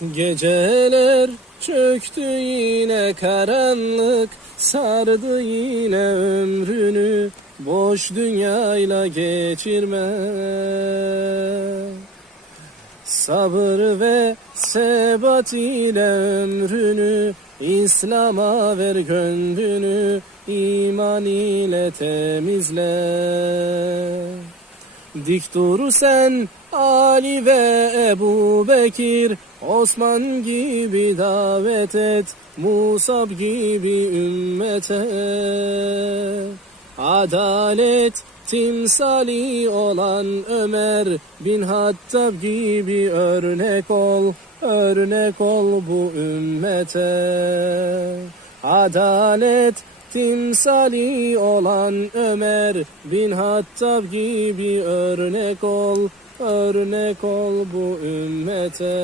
Geceler çöktü yine karanlık, sardı yine ömrünü, boş dünyayla geçirme. Sabır ve sebat ile ömrünü, İslam'a ver gönlünü, iman ile temizle. Dik dur sen Ali ve Ebu Bekir, Osman gibi davet et, Musab gibi ümmete. Adalet timsali olan Ömer bin Hattab gibi örnek ol bu ümmete. Adalet timsali olan Ömer bin Hattab gibi örnek ol bu ümmete.